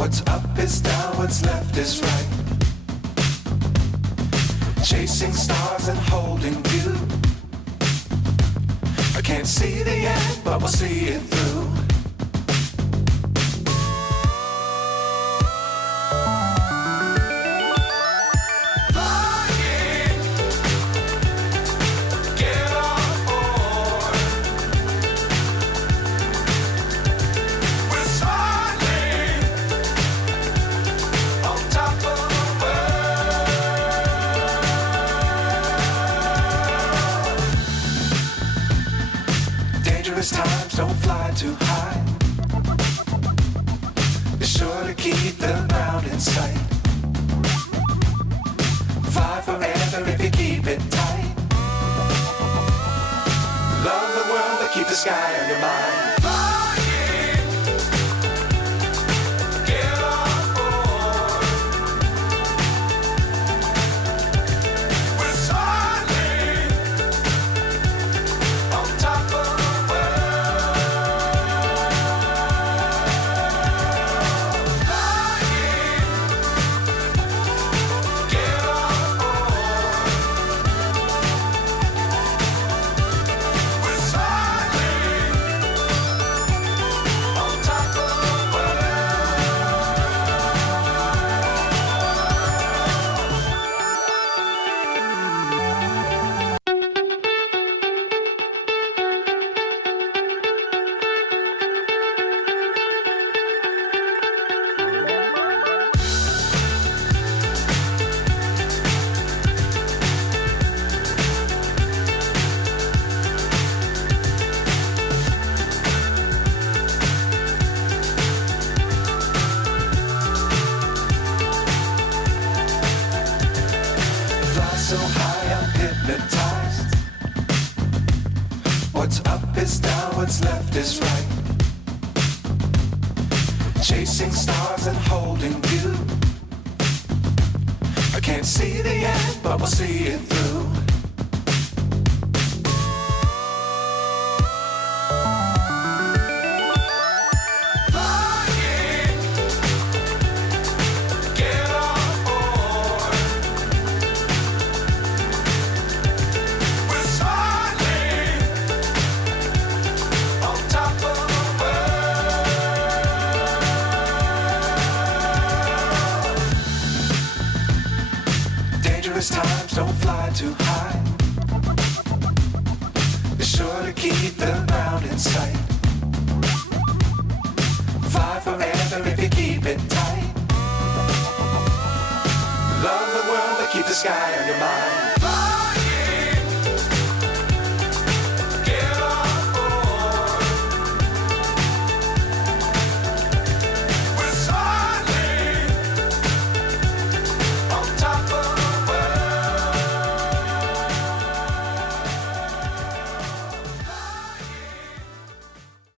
What's up is down, what's left is right. Chasing stars and holding you. I can't see the end, but we'll see it through. Times don't fly too high. Be sure to keep the ground in sight. Fly forever if you keep it tight. Love the world but keep the sky on your mind. So high I'm hypnotized. What's up is down, what's left is right. Chasing stars and holding you. I can't see the end, but we'll see it through. Times don't fly too high. Be sure to keep the ground in sight. Fly forever if you keep it tight. Love the world but keep the sky on your mind.